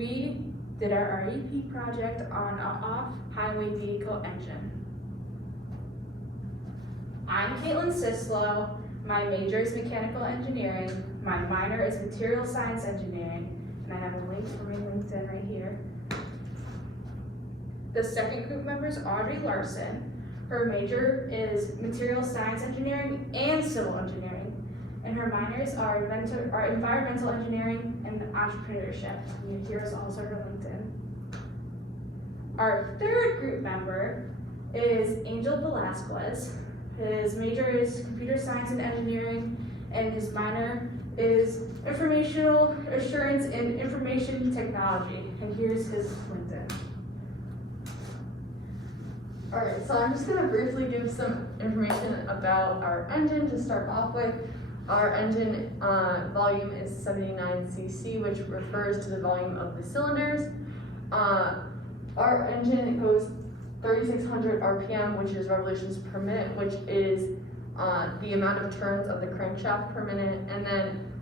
we did our REP project on an off-highway vehicle engine. I'm Caitlin Sislow. My major is mechanical engineering. My minor is material science engineering. And I have a link for my LinkedIn right here. The second group member is Audrey Larson. Her major is material science engineering and civil engineering. And her minors are environmental engineering and entrepreneurship. And here is also her LinkedIn. Our third group member is Angel Velasquez. His major is computer science and engineering, and his minor is informational assurance and information technology. And here's his LinkedIn. Alright, so I'm just going to briefly give some information about our engine to start off with. Our engine volume is 79 cc, which refers to the volume of the cylinders. Our engine goes 3,600 RPM, which is revolutions per minute, which is the amount of turns of the crankshaft per minute. And then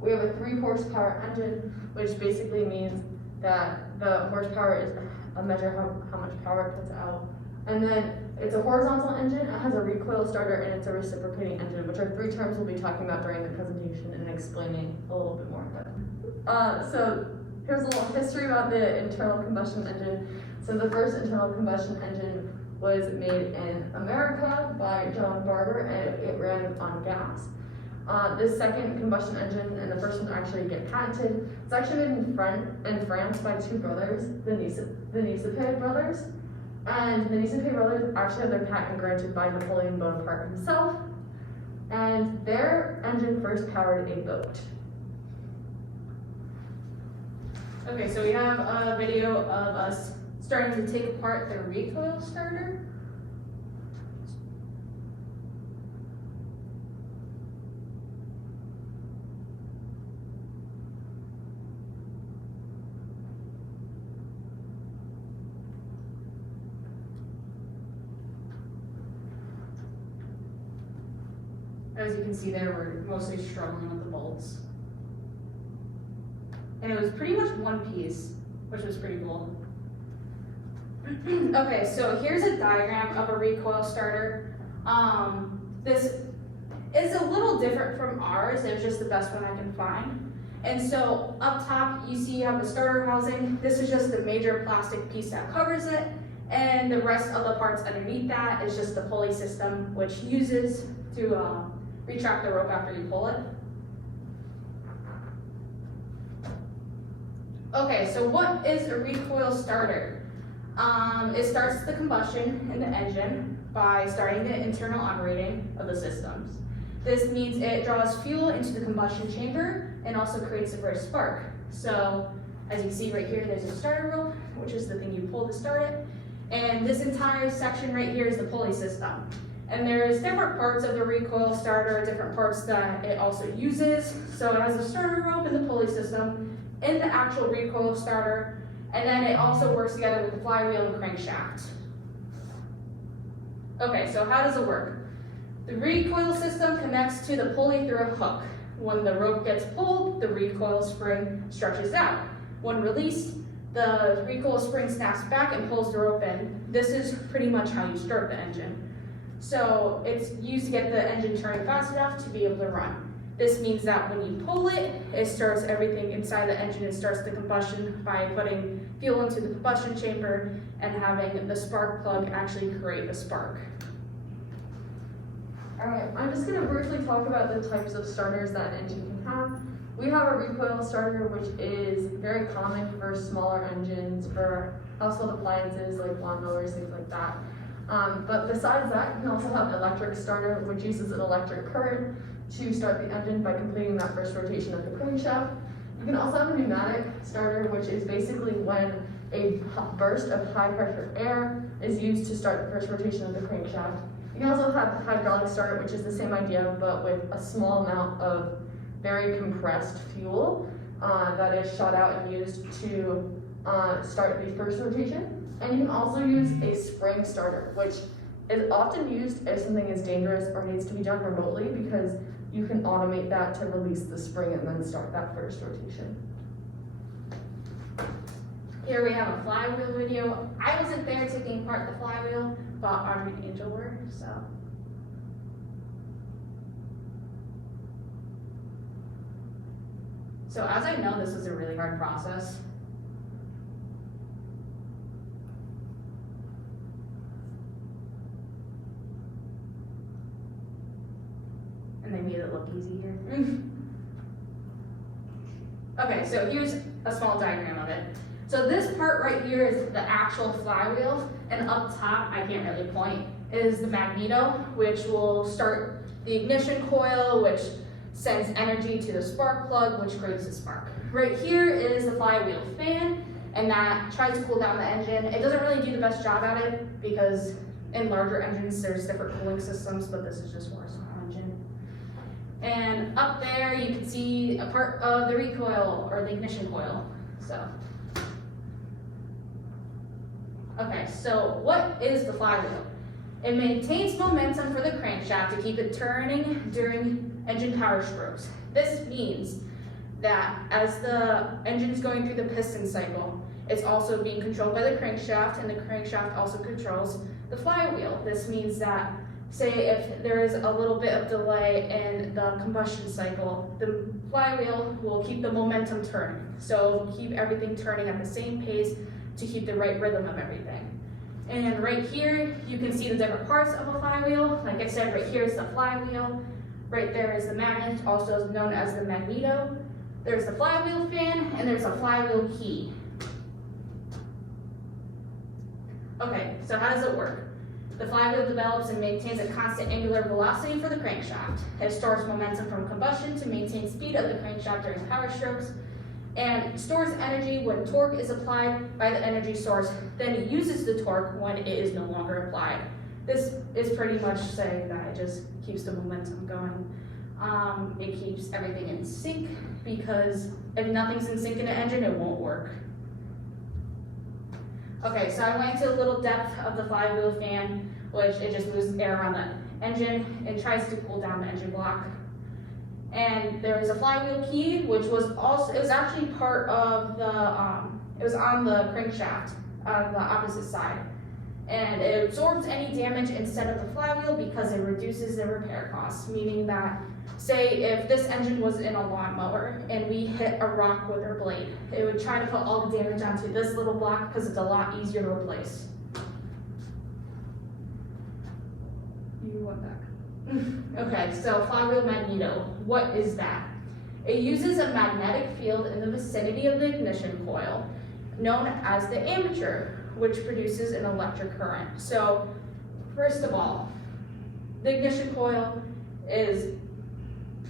we have a 3 horsepower engine, which basically means that the horsepower is a measure of how much power it puts out. And then it's a horizontal engine, it has a recoil starter, and it's a reciprocating engine, which are 3 terms we'll be talking about during the presentation and explaining a little bit more about it. So here's a little history about the internal combustion engine. So the first internal combustion engine was made in America by John Barber, and it ran on gas. The second combustion engine and the first one to actually get patented, it's actually made in France by 2 brothers, the Nicepet brothers. And the Nicepet brothers actually had their patent granted by Napoleon Bonaparte himself, and their engine first powered a boat. Okay, so we have a video of us starting to take apart the recoil starter. As you can see there, we're mostly struggling with the bolts. And it was pretty much one piece, which was pretty cool. Okay, so here's a diagram of a recoil starter. This is a little different from ours. It was just the best one I can find. And so up top, you see you have the starter housing. This is just the major plastic piece that covers it. And the rest of the parts underneath that is just the pulley system, which uses to retract the rope after you pull it. Okay, so what is a recoil starter? It starts the combustion in the engine by starting the internal operating of the systems. This means it draws fuel into the combustion chamber and also creates the first spark. So as you can see right here, there's a starter rope, which is the thing you pull to start it. And this entire section right here is the pulley system. And there's different parts of the recoil starter, different parts that it also uses. So it has a starter rope and the pulley system in the actual recoil starter, and then it also works together with the flywheel and crankshaft. Okay, so how does it work? The recoil system connects to the pulley through a hook. When the rope gets pulled, the recoil spring stretches out. When released, the recoil spring snaps back and pulls the rope in. This is pretty much how you start the engine. So it's used to get the engine turning fast enough to be able to run. This means that when you pull it, it starts everything inside the engine. It starts the combustion by putting fuel into the combustion chamber and having the spark plug actually create a spark. Alright, I'm just going to briefly talk about the types of starters that an engine can have. We have a recoil starter, which is very common for smaller engines, for household appliances like lawnmowers, things like that. But besides that, you can also have an electric starter, which uses an electric current to start the engine by completing that first rotation of the crankshaft. You can also have a pneumatic starter, which is basically when a burst of high pressure air is used to start the first rotation of the crankshaft. You can also have a hydraulic starter, which is the same idea, but with a small amount of very compressed fuel that is shot out and used to start the first rotation. And you can also use a spring starter, which is often used if something is dangerous or needs to be done remotely, because you can automate that to release the spring and then start that first rotation. Here we have a flywheel video. I wasn't there taking part in the flywheel, but Audrey and Angel were, so. So as I know, this is a really hard process. And they made it look easy here. Okay, so here's a small diagram of it. So this part right here is the actual flywheel, and up top, I can't really point, is the magneto, which will start the ignition coil, which sends energy to the spark plug, which creates a spark. Right here is the flywheel fan, and that tries to cool down the engine. It doesn't really do the best job at it, because in larger engines, there's different cooling systems, but this is just for a small engine. And up there, you can see a part of the recoil, or the ignition coil, so. Okay, so what is the flywheel? It maintains momentum for the crankshaft to keep it turning during engine power strokes. This means that as the engine is going through the piston cycle, it's also being controlled by the crankshaft, and the crankshaft also controls the flywheel. This means that, say if there is a little bit of delay in the combustion cycle, the flywheel will keep the momentum turning. So it'll keep everything turning at the same pace to keep the right rhythm of everything. And right here, you can see the different parts of a flywheel. Like I said, right here is the flywheel. Right there is the magnet, also known as the magneto. There's the flywheel fan, and there's a flywheel key. Okay, so how does it work? The flywheel develops and maintains a constant angular velocity for the crankshaft. It stores momentum from combustion to maintain speed of the crankshaft during power strokes, and stores energy when torque is applied by the energy source. Then it uses the torque when it is no longer applied. This is pretty much saying that it just keeps the momentum going. It keeps everything in sync, because if nothing's in sync in an engine, it won't work. Okay, so I went into a little depth of the flywheel fan, which it just moves air around the engine and tries to cool down the engine block. And there is a flywheel key, which was also, it was actually part of the, it was on the crankshaft on the opposite side. And it absorbs any damage instead of the flywheel because it reduces the repair costs, meaning that, say if this engine was in a lawnmower and we hit a rock with our blade, it would try to put all the damage onto this little block because it's a lot easier to replace. You want that? Okay, so flywheel magneto, what is that? It uses a magnetic field in the vicinity of the ignition coil, known as the armature, which produces an electric current. So, first of all, the ignition coil is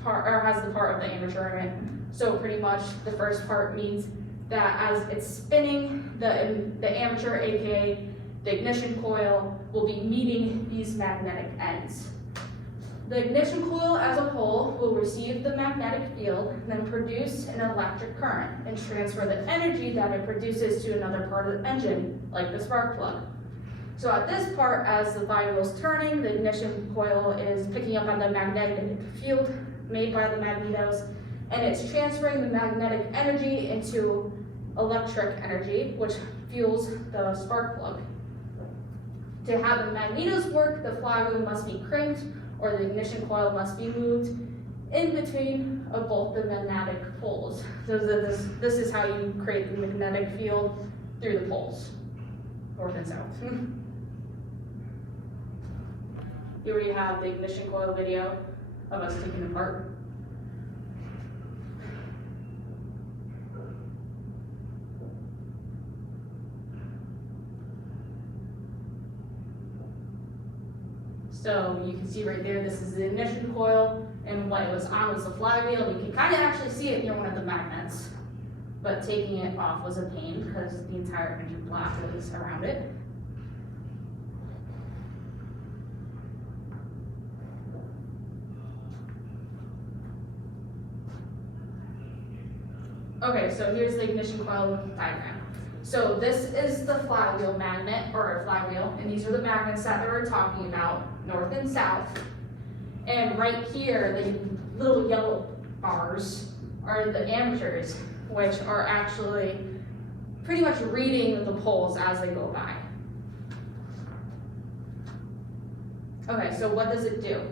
has the part of the armature in it. So pretty much the first part means that as it's spinning, the armature, aka the ignition coil, will be meeting these magnetic ends. The ignition coil as a whole will receive the magnetic field, then produce an electric current, and transfer the energy that it produces to another part of the engine, like the spark plug. So at this part, as the flywheel is turning, the ignition coil is picking up on the magnetic field made by the magnetos, and it's transferring the magnetic energy into electric energy, which fuels the spark plug. To have the magnetos work, the flywheel must be cranked, or the ignition coil must be moved in between of both the magnetic poles. So this is how you create the magnetic field through the poles, north and south. Here we have the ignition coil video of us taking it apart. So you can see right there, this is the ignition coil, and what it was on was the flywheel. You can kind of actually see it near one of the magnets, but taking it off was a pain because the entire engine block was around it. Okay, so here's the ignition coil diagram. So this is the flywheel magnet, or flywheel, and these are the magnets that they were talking about, north and south. And right here, the little yellow bars are the armatures, which are actually pretty much reading the poles as they go by. Okay, so what does it do?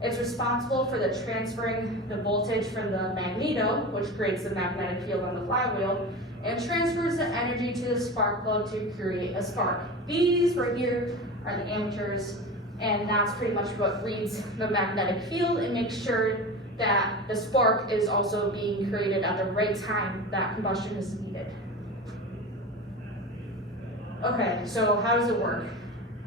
It's responsible for the transferring the voltage from the magneto, which creates the magnetic field on the flywheel, and transfers the energy to the spark plug to create a spark. These right here are the ammeters, and that's pretty much what reads the magnetic field and makes sure that the spark is also being created at the right time that combustion is needed. Okay, so how does it work?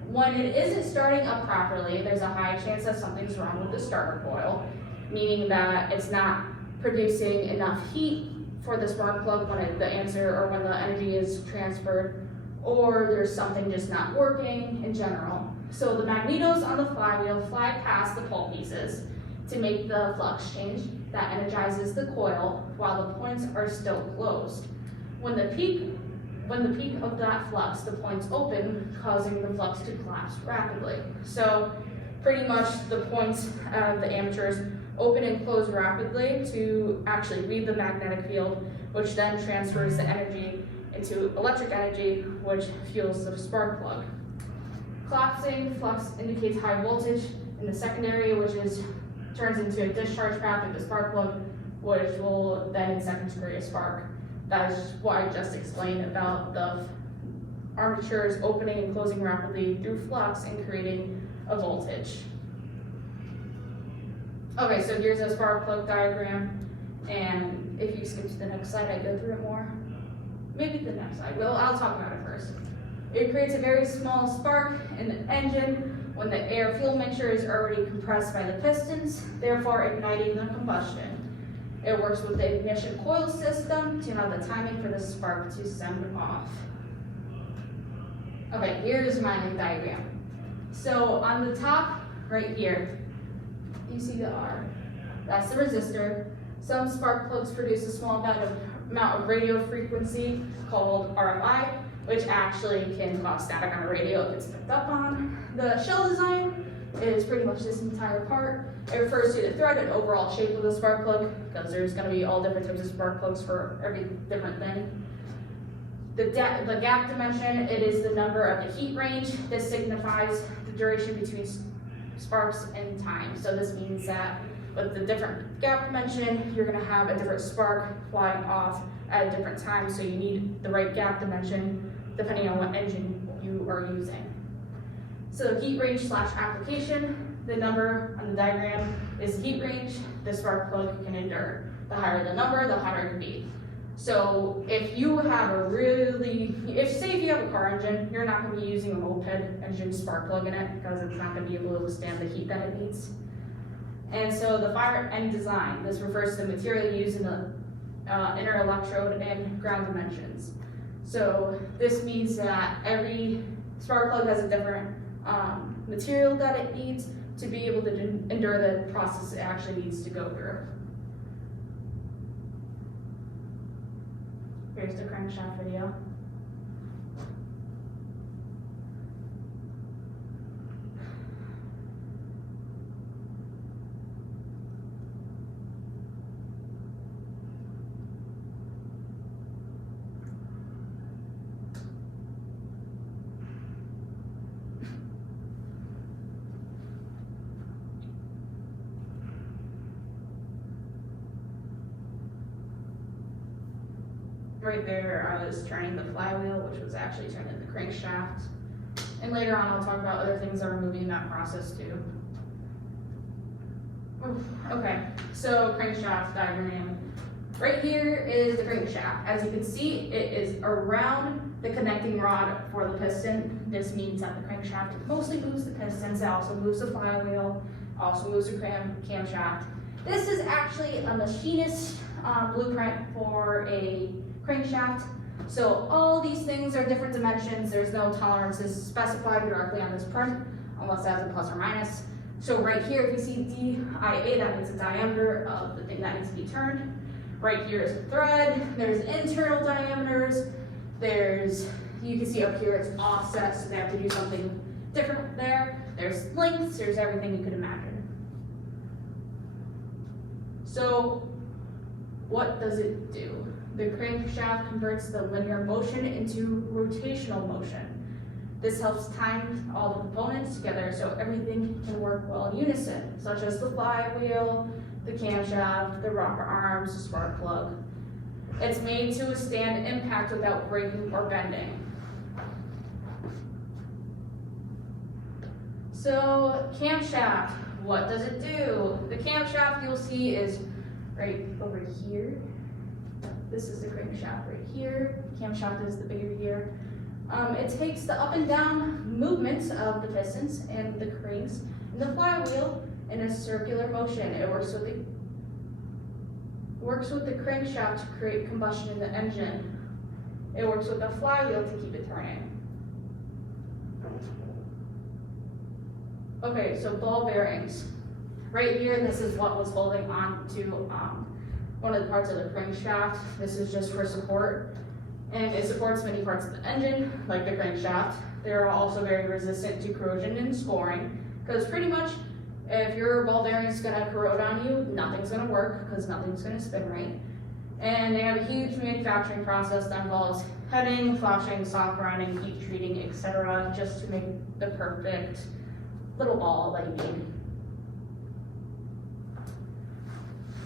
When it isn't starting up properly, there's a high chance that something's wrong with the starter coil, meaning that it's not producing enough heat for the spark plug when the answer or when the energy is transferred, or there's something just not working in general. So the magnetos on the flywheel fly past the pole pieces to make the flux change that energizes the coil while the points are still closed. When the peak of that flux, the points open, causing the flux to collapse rapidly. So pretty much the points of the ammeters open and close rapidly to actually read the magnetic field, which then transfers the energy into electric energy, which fuels the spark plug. Collapsing flux indicates high voltage in the secondary, which turns into a discharge path of the spark plug, which will then in seconds create a spark. That is what I just explained about the armatures opening and closing rapidly through flux and creating a voltage. Okay, so here's a spark plug diagram, and if you skip to the next slide, I go through it more. Maybe the next slide. Well, I'll talk about it first. It creates a very small spark in the engine when the air-fuel mixture is already compressed by the pistons, therefore igniting the combustion. It works with the ignition coil system to know the timing for the spark to send off. Okay, here's my diagram. So on the top right here, you see the R. That's the resistor. Some spark plugs produce a small amount of radio frequency called RFI, which actually can cause static on a radio if it's picked up on. The shell design is pretty much this entire part. It refers to the thread and overall shape of the spark plug, because there's going to be all different types of spark plugs for every different thing. The gap dimension, it is the number of the heat range. This signifies the duration between sparks and time. So this means that with the different gap dimension, you're going to have a different spark flying off at a different time. So you need the right gap dimension depending on what engine you are using. So heat range / application. The number on the diagram is heat range the spark plug can endure. The higher the number, the hotter it can be. So if you have if you have a car engine, you're not going to be using a moped engine spark plug in it because it's not going to be able to withstand the heat that it needs. And so the fire end design, this refers to the material used in the inner electrode and ground dimensions. So this means that every spark plug has a different material that it needs to be able to endure the process it actually needs to go through. Here's the crankshaft video. Right there, I was turning the flywheel, which was actually turning the crankshaft. And later on, I'll talk about other things that are moving in that process too. Okay, so crankshaft diagram. Right here is the crankshaft. As you can see, it is around the connecting rod for the piston. This means that the crankshaft mostly moves the pistons. It also moves the flywheel, also moves the camshaft. This is actually a machinist blueprint for a crankshaft. So all these things are different dimensions. There's no tolerances specified directly on this print unless it has a plus or minus. So right here, if you see DIA, that means the diameter of the thing that needs to be turned. Right here is a thread. There's internal diameters. You can see up here it's offset, so they have to do something different there. There's lengths, there's everything you could imagine. So what does it do? the crankshaft converts the linear motion into rotational motion. This helps time all the components together so everything can work well in unison, such as the flywheel, the camshaft, the rocker arms, the spark plug. It's made to withstand impact without breaking or bending. So, camshaft, what does it do? The camshaft you'll see is right over here. This is the crankshaft right here. Camshaft is the bigger here. It takes the up and down movements of the pistons and the cranks and the flywheel in a circular motion. It works with the crankshaft to create combustion in the engine. It works with the flywheel to keep it turning. Okay, so ball bearings. Right here, this is what was holding on to one of the parts of the crankshaft. This is just for support. And it supports many parts of the engine, like the crankshaft. They're also very resistant to corrosion and scoring, because pretty much if your ball bearing is going to corrode on you, nothing's going to work, because nothing's going to spin right. And they have a huge manufacturing process that involves heading, flashing, soft grinding, heat treating, etc., just to make the perfect little ball that you need.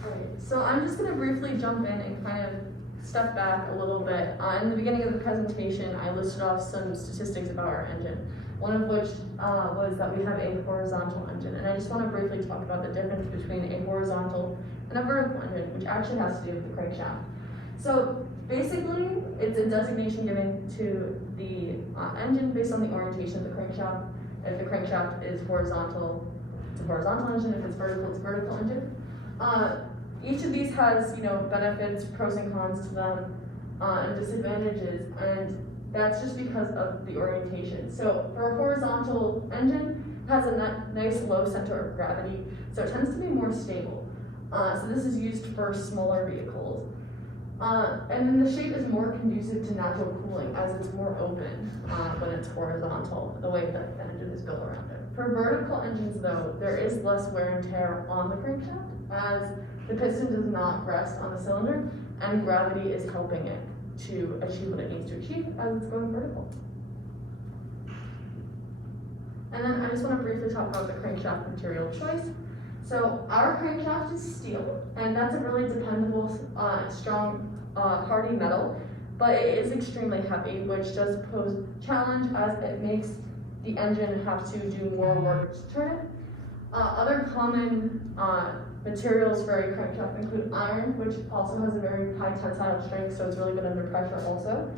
Alright, so I'm just going to briefly jump in and kind of step back a little bit. In the beginning of the presentation, I listed off some statistics about our engine, one of which was that we have a horizontal engine. And I just want to briefly talk about the difference between a horizontal and a vertical engine, which actually has to do with the crankshaft. So basically, it's a designation given to the engine based on the orientation of the crankshaft. If the crankshaft is horizontal, it's a horizontal engine. If it's vertical, it's a vertical engine. Each of these has, benefits, pros and cons to them, and disadvantages, and that's just because of the orientation. So for a horizontal engine, it has a nice low center of gravity, so it tends to be more stable. So this is used for smaller vehicles. And then the shape is more conducive to natural cooling, as it's more open when it's horizontal, the way that the engine is built around it. For vertical engines, though, there is less wear and tear on the crankshaft, as the piston does not rest on the cylinder, and gravity is helping it to achieve what it needs to achieve as it's going vertical. And then I just want to briefly talk about the crankshaft material choice. So our crankshaft is steel, and that's a really dependable, strong, hardy metal, but it is extremely heavy, which does pose a challenge as it makes the engine have to do more work to turn it. Other common materials for a crankshaft include iron, which also has a very high tensile strength, so it's really good under pressure also.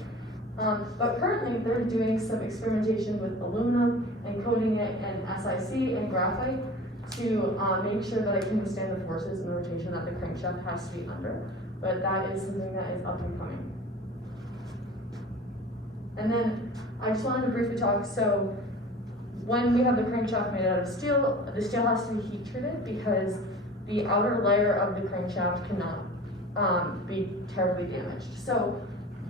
But currently they're doing some experimentation with aluminum and coating it in SiC and graphite to make sure that it can withstand the forces and the rotation that the crankshaft has to be under. But that is something that is up and coming. And then I just wanted to briefly talk, so when we have the crankshaft made out of steel, the steel has to be heat treated because the outer layer of the crankshaft cannot be terribly damaged. So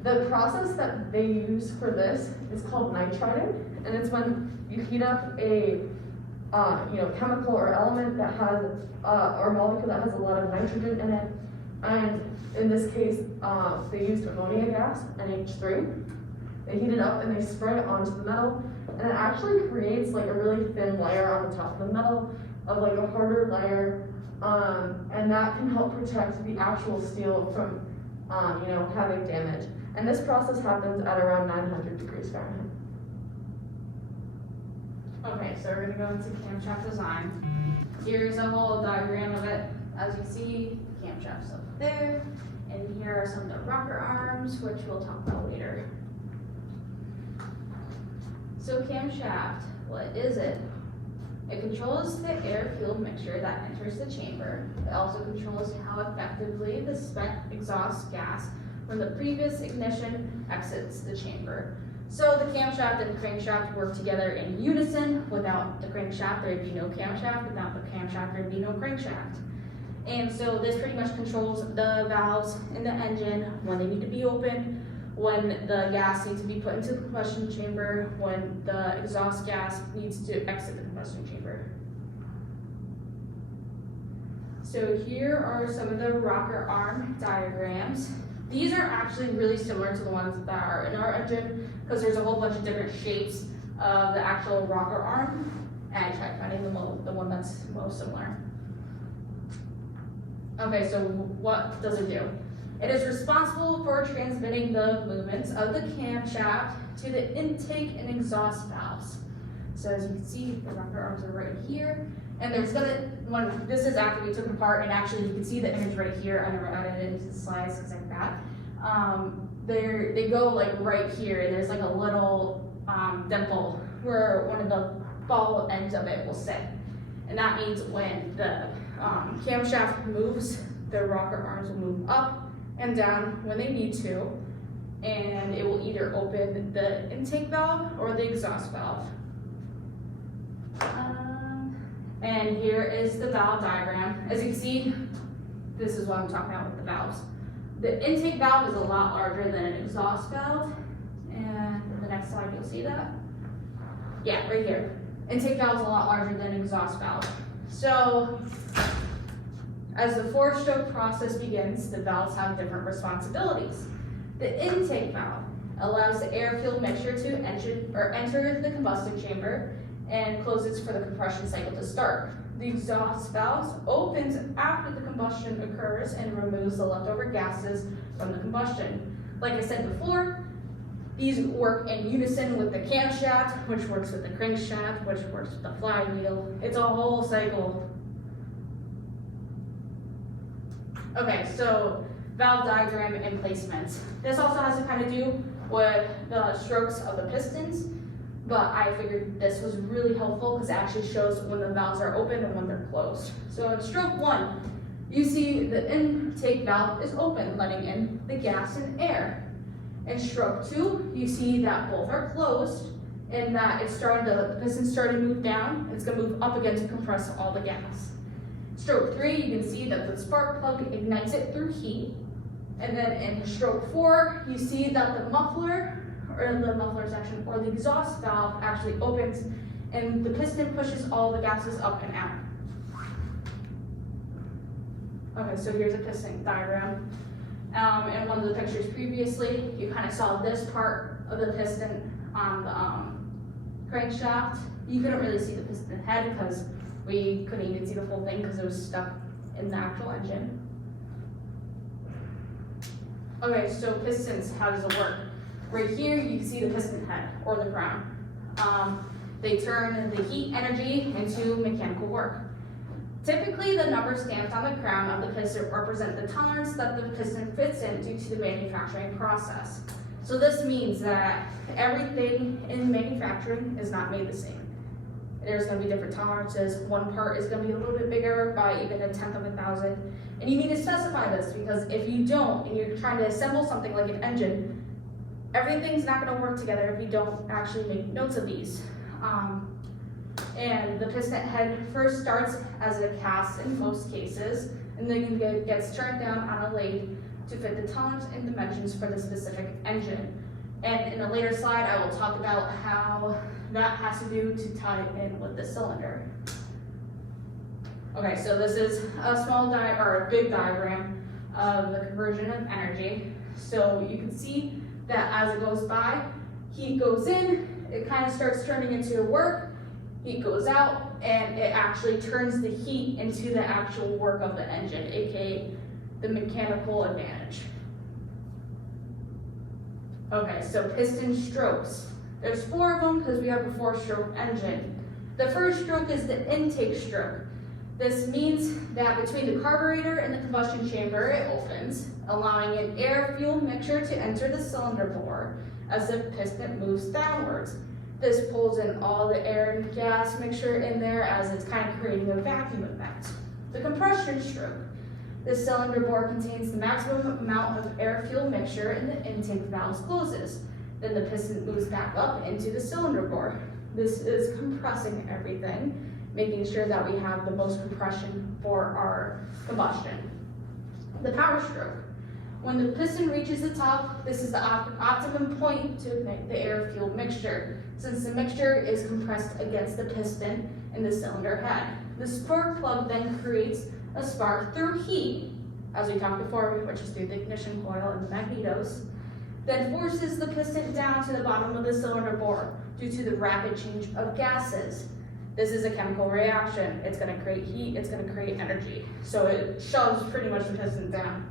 the process that they use for this is called nitriding, and it's when you heat up a chemical or element that has or molecule that has a lot of nitrogen in it, and in this case they used ammonia gas, NH3. They heat it up and they spray it onto the metal, and it actually creates like a really thin layer on the top of the metal of like a harder layer, and that can help protect the actual steel from having damage. And this process happens at around 900 degrees Fahrenheit. Okay, so we're gonna go into camshaft design. Here's a whole diagram of it. As you see, camshaft's up there, and here are some of the rocker arms, which we'll talk about later. So camshaft, what is it? It controls the air-fuel mixture that enters the chamber. It also controls how effectively the spent exhaust gas from the previous ignition exits the chamber. So the camshaft and the crankshaft work together in unison. Without the crankshaft, there'd be no camshaft. Without the camshaft, there'd be no crankshaft. And so this pretty much controls the valves in the engine, when they need to be open, when the gas needs to be put into the combustion chamber, when the exhaust gas needs to exit the combustion chamber. So here are some of the rocker arm diagrams. These are actually really similar to the ones that are in our engine because there's a whole bunch of different shapes of the actual rocker arm, and I tried finding the one that's most similar. Okay, so what does it do? It is responsible for transmitting the movements of the camshaft to the intake and exhaust valves. So as you can see, the rocker arms are right here, and there's this is after we took them apart, and actually you can see the image right here. I never added it into the slides because I forgot. They go like right here, and there's like a little dimple where one of the ball ends of it will sit, and that means when the camshaft moves, the rocker arms will move up and down when they need to, and it will either open the intake valve or the exhaust valve. And here is the valve diagram. As you can see, this is what I'm talking about with the valves. The intake valve is a lot larger than an exhaust valve, and in the next slide you'll see that. Yeah, right here. Intake valve is a lot larger than exhaust valve. So, as the four-stroke process begins, the valves have different responsibilities. The intake valve allows the air-fuel mixture to enter the combustion chamber and closes for the compression cycle to start. The exhaust valve opens after the combustion occurs and removes the leftover gases from the combustion. Like I said before, these work in unison with the camshaft, which works with the crankshaft, which works with the flywheel. It's a whole cycle. Okay, so valve diagram and placements. This also has to kind of do with the strokes of the pistons, but I figured this was really helpful because it actually shows when the valves are open and when they're closed. So in stroke 1, you see the intake valve is open, letting in the gas and air. In stroke 2, you see that both are closed and that the piston's starting to move down, and it's going to move up again to compress all the gas. Stroke 3, you can see that the spark plug ignites it through heat. And then in stroke 4, you see that the muffler section or the exhaust valve actually opens and the piston pushes all the gases up and out. Okay, so here's a piston diagram. In one of the pictures previously, you kind of saw this part of the piston on the crankshaft. You couldn't really see the piston head because we couldn't even see the whole thing because it was stuck in the actual engine. Okay, so pistons, how does it work? Right here, you can see the piston head, or the crown. They turn the heat energy into mechanical work. Typically, the number stamped on the crown of the piston represent the tolerance that the piston fits in due to the manufacturing process. So this means that everything in manufacturing is not made the same. There's going to be different tolerances. One part is going to be a little bit bigger by even 1/10 of a thousand. And you need to specify this because if you don't, and you're trying to assemble something like an engine, everything's not going to work together if you don't actually make notes of these. And the piston head first starts as a cast in most cases, and then it gets turned down on a lathe to fit the tolerance and dimensions for the specific engine. And in a later slide, I will talk about how that has to do to tie it in with the cylinder. Okay, so this is a big diagram of the conversion of energy. So you can see that as it goes by, heat goes in, it kind of starts turning into work, heat goes out, and it actually turns the heat into the actual work of the engine, aka the mechanical advantage. Okay, so piston strokes. There's 4 of them because we have a 4-stroke engine. The first stroke is the intake stroke. This means that between the carburetor and the combustion chamber, it opens, allowing an air-fuel mixture to enter the cylinder bore as the piston moves downwards. This pulls in all the air and gas mixture in there as it's kind of creating a vacuum effect. The compression stroke. The cylinder bore contains the maximum amount of air-fuel mixture and the intake valve closes. Then the piston moves back up into the cylinder bore. This is compressing everything, making sure that we have the most compression for our combustion. The power stroke. When the piston reaches the top, this is the optimum point to ignite the air-fuel mixture, since the mixture is compressed against the piston and the cylinder head. The spark plug then creates a spark through heat as we talked before, which is through the ignition coil and the magnetos, then forces the piston down to the bottom of the cylinder bore due to the rapid change of gases. This is a chemical reaction. It's going to create heat, it's going to create energy. So it shoves pretty much the piston down.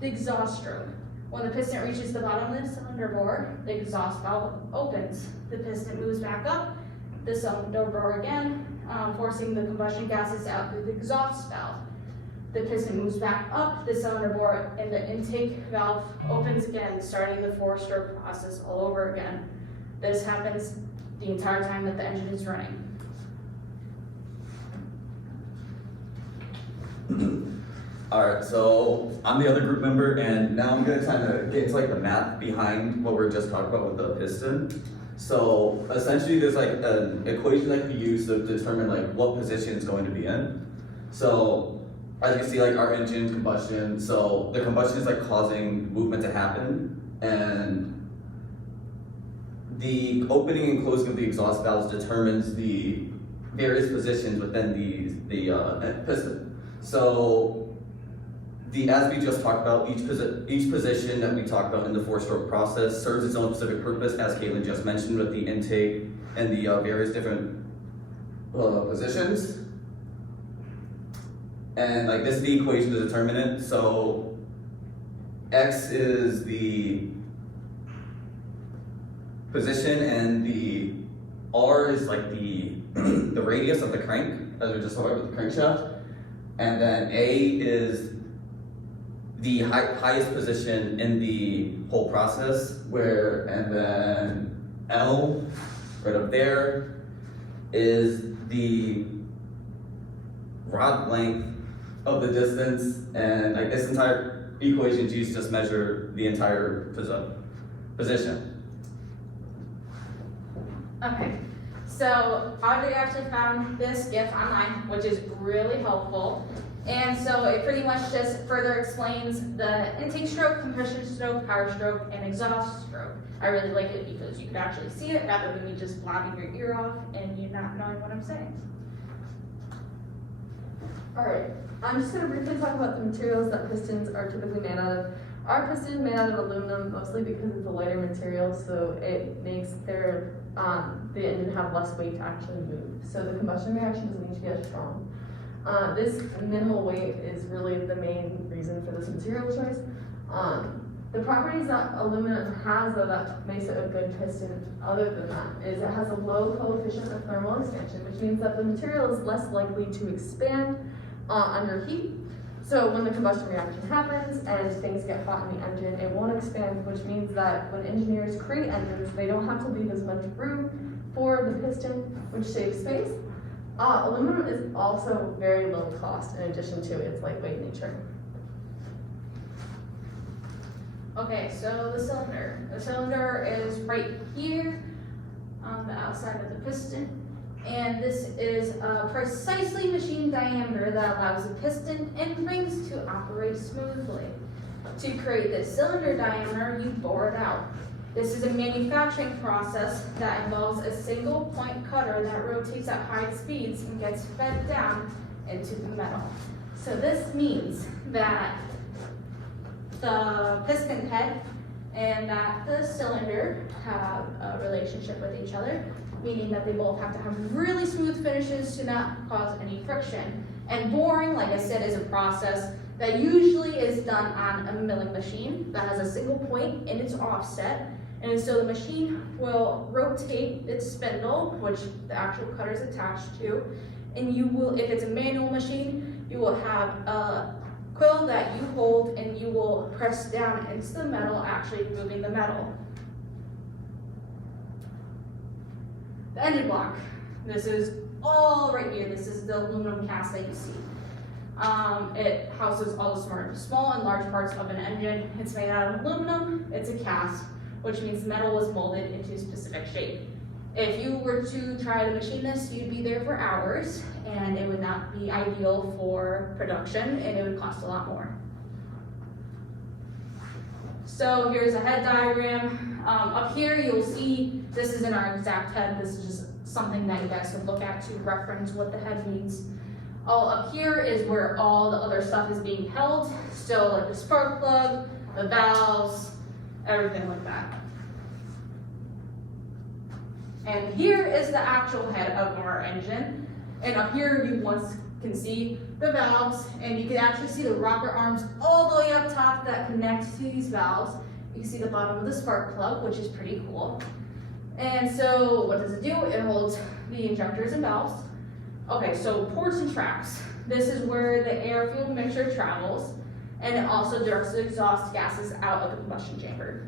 The exhaust stroke. When the piston reaches the bottom of the cylinder bore, the exhaust valve opens. The piston moves back up, the cylinder bore again, forcing the combustion gases out through the exhaust valve. The piston moves back up, the cylinder bore, and the intake valve opens again, starting the four-stroke process all over again. This happens the entire time that the engine is running. Alright, so I'm the other group member, and now I'm gonna kind of get into like the math behind what we're just talking about with the piston. So essentially there's like an equation that can be used to determine like what position it's going to be in. So as you see, like our engine combustion, so the combustion is like causing movement to happen, and the opening and closing of the exhaust valves determines the various positions within the piston. So as we just talked about, each position that we talked about in the four-stroke process serves its own specific purpose, as Caitlin just mentioned, with the intake and the various different positions. And like this is the equation to determine it. So X is the position, and the R is like the radius of the crank, as we just saw with the crankshaft. And then A is the highest position in the whole process, and then L, right up there, is the rod length of the distance, and like this entire equation is used to just measure the entire position. Okay, so Audrey actually found this GIF online, which is really helpful. And so it pretty much just further explains the intake stroke, compression stroke, power stroke, and exhaust stroke. I really like it because you can actually see it rather than me just blabbing your ear off and you not knowing what I'm saying. Alright, I'm just going to briefly talk about the materials that pistons are typically made out of. Our piston is made out of aluminum, mostly because it's a lighter material, so it makes the engine have less weight to actually move. So the combustion reaction doesn't need to be as strong. This minimal weight is really the main reason for this material choice. The properties that aluminum has, though, that makes it a good piston, other than that, is it has a low coefficient of thermal expansion, which means that the material is less likely to expand under heat. So when the combustion reaction happens and things get hot in the engine, it won't expand, which means that when engineers create engines, they don't have to leave as much room for the piston, which saves space. Aluminum is also very low cost in addition to its lightweight nature. Okay, so the cylinder. The cylinder is right here on the outside of the piston. And this is a precisely machined diameter that allows the piston and rings to operate smoothly. To create this cylinder diameter, you bore it out. This is a manufacturing process that involves a single point cutter that rotates at high speeds and gets fed down into the metal. So this means that the piston head and that the cylinder have a relationship with each other, meaning that they both have to have really smooth finishes to not cause any friction. And boring, like I said, is a process that usually is done on a milling machine that has a single point in its offset. And so the machine will rotate its spindle, which the actual cutter is attached to, and you will, if it's a manual machine, you will have a quill that you hold and you will press down into the metal, actually moving the metal. The engine block. This is all right here. This is the aluminum cast that you see. It houses all the small and large parts of an engine. It's made out of aluminum. It's a cast, which means metal was molded into a specific shape. If you were to try to machine this, you'd be there for hours, and it would not be ideal for production, and it would cost a lot more. So here's a head diagram. Up here, you'll see this isn't our exact head. This is just something that you guys can look at to reference what the head means. All up here is where all the other stuff is being held, so like the spark plug, the valves, everything like that. And here is the actual head of our engine. And up here you once can see the valves, and you can actually see the rocker arms all the way up top that connect to these valves. You can see the bottom of the spark plug, which is pretty cool. And so what does it do? It holds the injectors and valves. Okay, so ports and tracks. This is where the air-fuel mixture travels, and it also directs the exhaust gases out of the combustion chamber.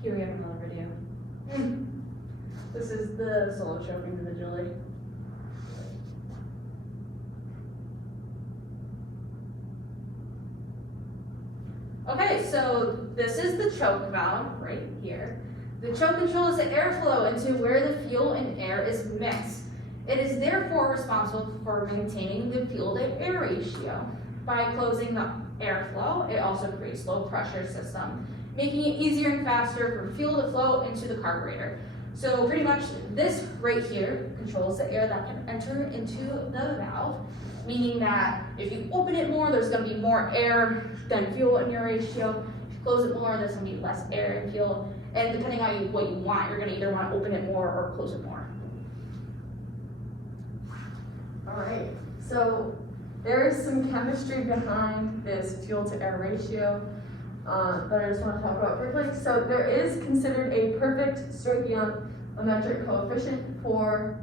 Here we have another video. This is the solo choke individually. Okay, so this is the choke valve right here. The choke controls the airflow into where the fuel and air is mixed. It is therefore responsible for maintaining the fuel to air ratio. By closing the airflow, it also creates low pressure system, making it easier and faster for fuel to flow into the carburetor. So pretty much this right here controls the air that can enter into the valve, meaning that if you open it more, there's gonna be more air than fuel in your ratio. If you close it more, there's gonna be less air and fuel. And depending on what you want, you're gonna either wanna open it more or close it more. All right, so there is some chemistry behind this fuel to air ratio. But I just want to talk about briefly. So there is considered a perfect stoichiometric coefficient for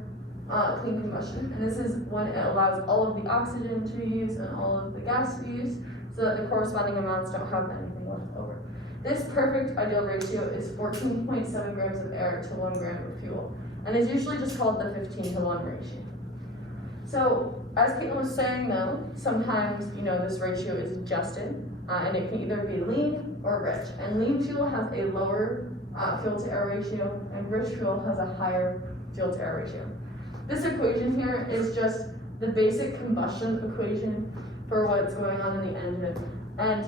clean combustion, and this is when it allows all of the oxygen to be used and all of the gas to be used, so that the corresponding amounts don't have anything left over. This perfect ideal ratio is 14.7 grams of air to 1 gram of fuel, and is usually just called the 15:1 ratio. So as Caitlin was saying, though, sometimes this ratio is adjusted. And it can either be lean or rich. And lean fuel has a lower fuel to air ratio, and rich fuel has a higher fuel to air ratio. This equation here is just the basic combustion equation for what's going on in the engine. And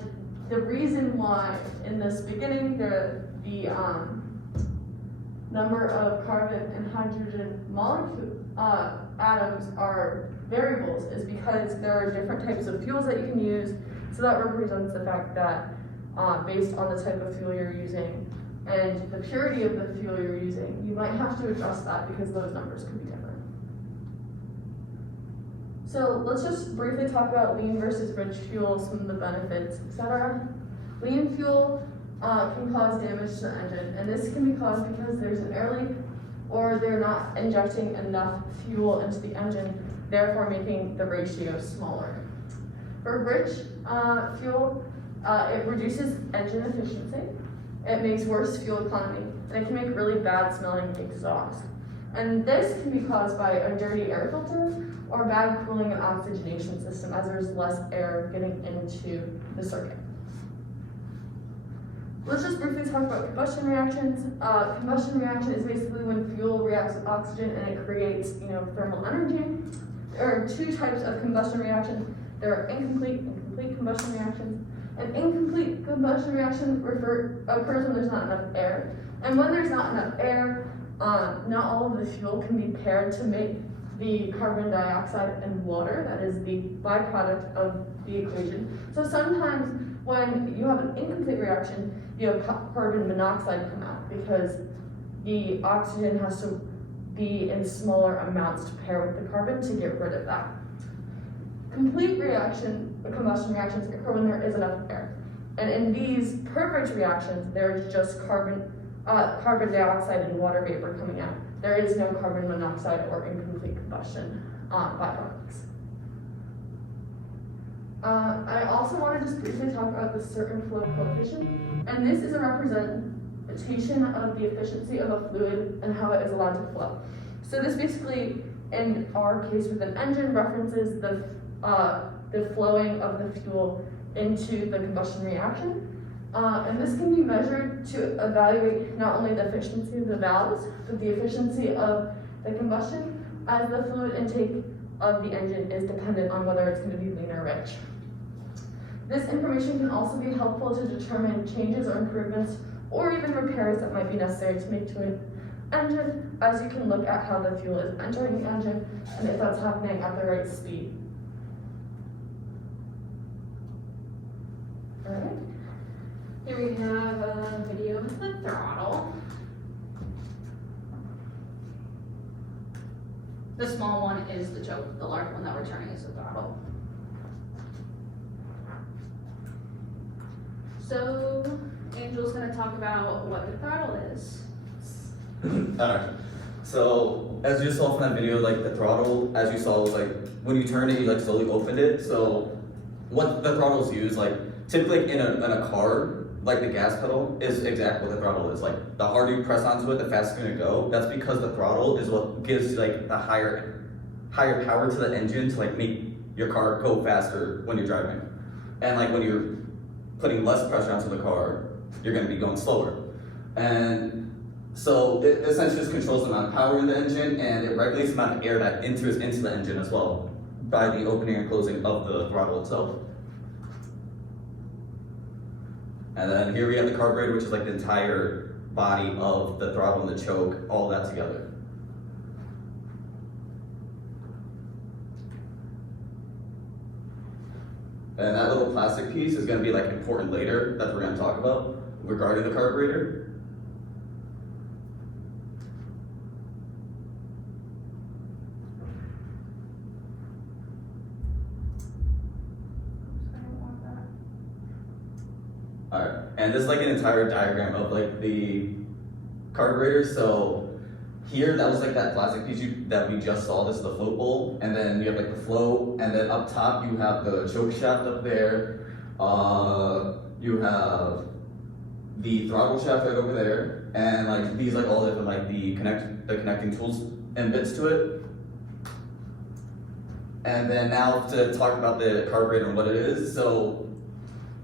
the reason why in this beginning the number of carbon and hydrogen molecule atoms are variables is because there are different types of fuels that you can use. So that represents the fact that based on the type of fuel you're using and the purity of the fuel you're using, you might have to adjust that because those numbers could be different. So let's just briefly talk about lean versus rich fuel, some of the benefits, etc. Lean fuel can cause damage to the engine, and this can be caused because there's an air leak or they're not injecting enough fuel into the engine, therefore making the ratio smaller. For rich fuel, it reduces engine efficiency, it makes worse fuel economy, and it can make really bad smelling exhaust. And this can be caused by a dirty air filter or bad cooling and oxygenation system, as there's less air getting into the circuit. Let's just briefly talk about combustion reactions. Combustion reaction is basically when fuel reacts with oxygen and it creates thermal energy. There are two types of combustion reactions. There are incomplete and complete combustion reactions. An incomplete combustion reaction occurs when there's not enough air. And when there's not enough air, not all of the fuel can be paired to make the carbon dioxide and water, that is the byproduct of the equation. So sometimes when you have an incomplete reaction, you have carbon monoxide come out because the oxygen has to be in smaller amounts to pair with the carbon to get rid of that. Complete combustion reactions occur when there is enough air. And in these perfect reactions, there's just carbon dioxide and water vapor coming out. There is no carbon monoxide or incomplete combustion byproducts. I also want to just briefly talk about the certain flow coefficient. And this is a representation of the efficiency of a fluid and how it is allowed to flow. So this basically, in our case with an engine, references the the flowing of the fuel into the combustion reaction. And this can be measured to evaluate not only the efficiency of the valves, but the efficiency of the combustion, as the fluid intake of the engine is dependent on whether it's going to be lean or rich. This information can also be helpful to determine changes or improvements or even repairs that might be necessary to make to an engine, as you can look at how the fuel is entering the engine and if that's happening at the right speed. Alright. Here we have a video of the throttle. The small one is the choke, the large one that we're turning is the throttle. So, Angel's gonna talk about what the throttle is. Alright, so as you saw from that video, like the throttle, as you saw, was like when you turn it, you like slowly opened it. So what the throttle's used, like typically in a car, like the gas pedal is exactly what the throttle is. Like the harder you press onto it, the faster it's gonna go. That's because the throttle is what gives like the higher power to the engine to like make your car go faster when you're driving. And like when you're putting less pressure onto the car, you're gonna be going slower. And so it essentially just controls the amount of power in the engine, and it regulates the amount of air that enters into the engine as well by the opening and closing of the throttle itself. And then here we have the carburetor, which is like the entire body of the throttle and the choke, all that together. And that little plastic piece is going to be like important later that we're going to talk about regarding the carburetor. Alright, and this is like an entire diagram of like the carburetor. So here, that was like that plastic piece that we just saw. This is the float bowl, and then you have like the float, and then up top you have the choke shaft up there. You have the throttle shaft right over there, and like these like all different like the connecting tools and bits to it. And then now to talk about the carburetor and what it is. So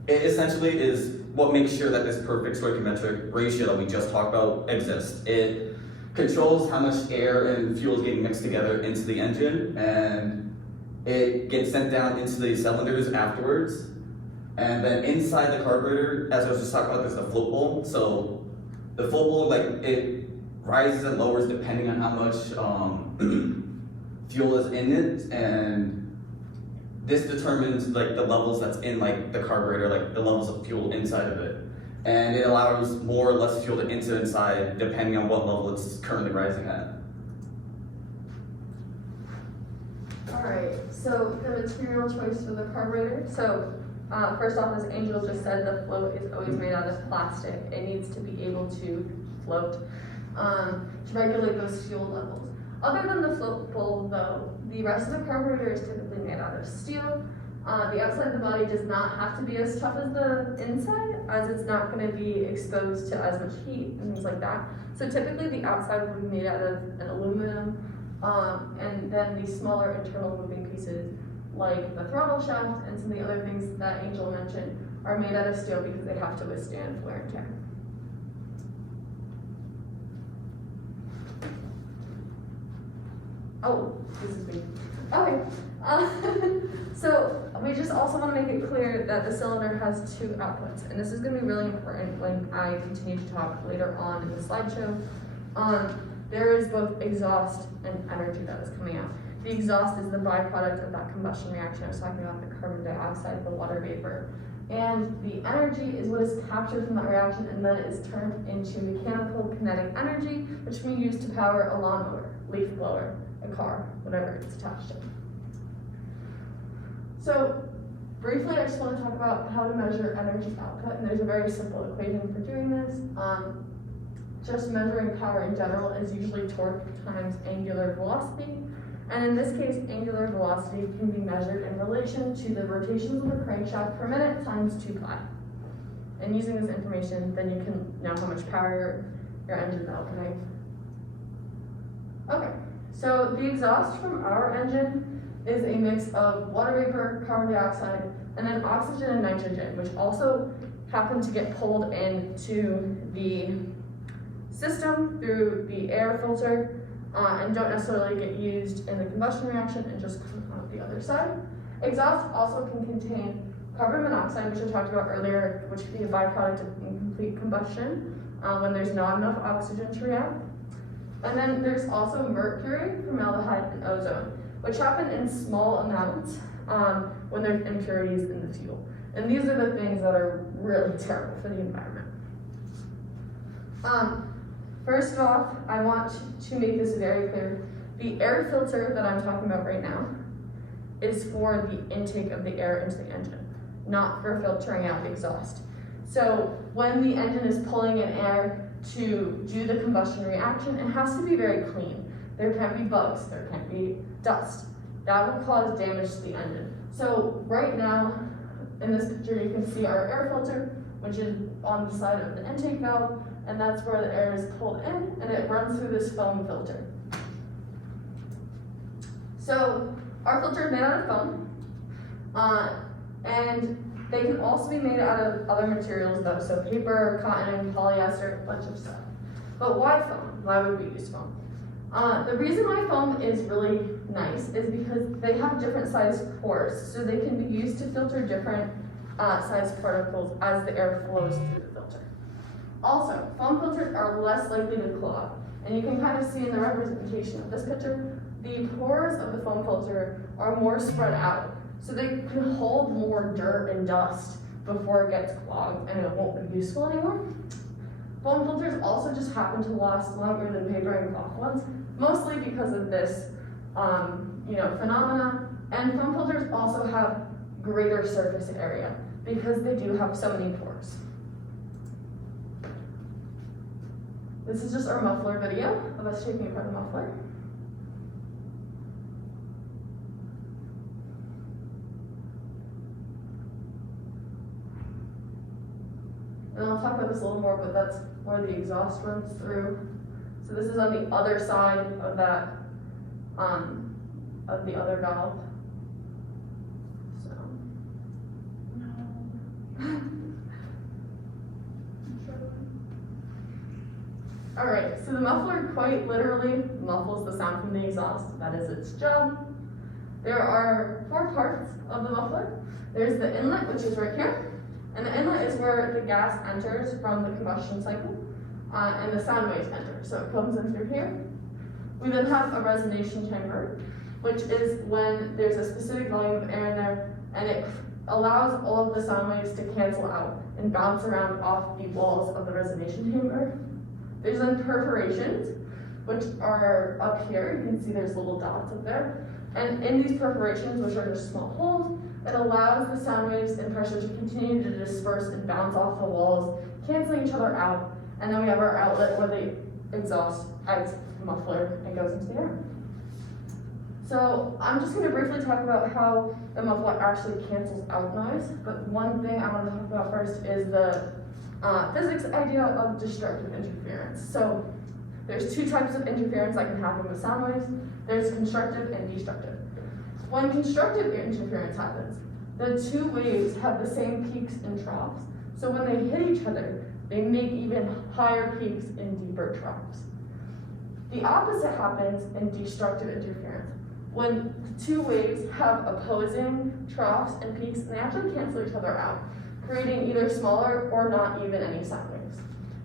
it essentially is what makes sure that this perfect stoichiometric ratio that we just talked about exists. It controls how much air and fuel is getting mixed together into the engine, and it gets sent down into the cylinders afterwards. And then inside the carburetor, as I was just talking about, there's the float bowl. So the float bowl, like it rises and lowers depending on how much fuel is in it, and this determines like the levels that's in like the carburetor, like the levels of fuel inside of it. And it allows more or less fuel to enter inside depending on what level it's currently rising at. Alright, so the material choice for the carburetor. So first off, as Angel just said, the float is always made out of plastic. It needs to be able to float to regulate those fuel levels. Other than the float bowl though, the rest of the carburetor is typically made out of steel. The outside of the body does not have to be as tough as the inside, as it's not going to be exposed to as much heat and things like that. So typically the outside will be made out of an aluminum, and then the smaller internal moving pieces like the throttle shaft and some of the other things that Angel mentioned are made out of steel because they have to withstand wear and tear. Oh, this is me. Okay. So we just also want to make it clear that the cylinder has two outputs, and this is going to be really important when I continue to talk later on in the slideshow. There is both exhaust and energy that is coming out. The exhaust is the byproduct of that combustion reaction I was talking about, the carbon dioxide, the water vapor. And the energy is what is captured from that reaction and then is turned into mechanical kinetic energy, which can be used to power a lawnmower, leaf blower, a car, whatever it's attached to. So briefly, I just want to talk about how to measure energy output, and there's a very simple equation for doing this. Just measuring power in general is usually torque times angular velocity, and in this case, angular velocity can be measured in relation to the rotations of the crankshaft per minute times 2 pi. And using this information, then you can know how much power your engine is outputting. Okay, so the exhaust from our engine is a mix of water vapor, carbon dioxide, and then oxygen and nitrogen, which also happen to get pulled into the system through the air filter and don't necessarily get used in the combustion reaction and just come out the other side. Exhaust also can contain carbon monoxide, which I talked about earlier, which can be a byproduct of incomplete combustion when there's not enough oxygen to react. And then there's also mercury, formaldehyde, and ozone, which happen in small amounts when there's impurities in the fuel. And these are the things that are really terrible for the environment. First off, I want to make this very clear. The air filter that I'm talking about right now is for the intake of the air into the engine, not for filtering out the exhaust. So when the engine is pulling in air to do the combustion reaction, it has to be very clean. There can't be bugs, there can't be dust. That will cause damage to the engine. So right now, in this picture, you can see our air filter, which is on the side of the intake valve, and that's where the air is pulled in, and it runs through this foam filter. So our filter is made out of foam, and they can also be made out of other materials though, so paper, cotton, polyester, a bunch of stuff. But why foam? Why would we use foam? The reason why foam is really nice is because they have different sized pores, so they can be used to filter different sized particles as the air flows through the filter. Also, foam filters are less likely to clog, and you can kind of see in the representation of this picture, the pores of the foam filter are more spread out, so they can hold more dirt and dust before it gets clogged and it won't be useful anymore. Foam filters also just happen to last longer than paper and cloth ones, mostly because of this phenomena. And foam filters also have greater surface area because they do have so many pores. This is just our muffler video of us taking apart the muffler. And I'll talk about this a little more, but that's where the exhaust runs through. So this is on the other side of that, of the other valve. So. All right, so the muffler quite literally muffles the sound from the exhaust. That is its job. There are 4 parts of the muffler. There's the inlet, which is right here. And the inlet is where the gas enters from the combustion cycle, and the sound waves enter. So it comes in through here. We then have a resonation chamber, which is when there's a specific volume of air in there, and it allows all of the sound waves to cancel out and bounce around off the walls of the resonation chamber. There's then perforations, which are up here. You can see there's little dots up there. And in these perforations, which are just small holes, it allows the sound waves and pressure to continue to disperse and bounce off the walls, canceling each other out. And then we have our outlet where the exhaust exits the muffler and goes into the air. So I'm just going to briefly talk about how the muffler actually cancels out noise. But one thing I want to talk about first is the physics idea of destructive interference. So there's 2 types of interference that can happen with sound waves. There's constructive and destructive. When constructive interference happens, the 2 waves have the same peaks and troughs. So when they hit each other, they make even higher peaks and deeper troughs. The opposite happens in destructive interference. When the 2 waves have opposing troughs and peaks, they actually cancel each other out, creating either smaller or not even any sound waves.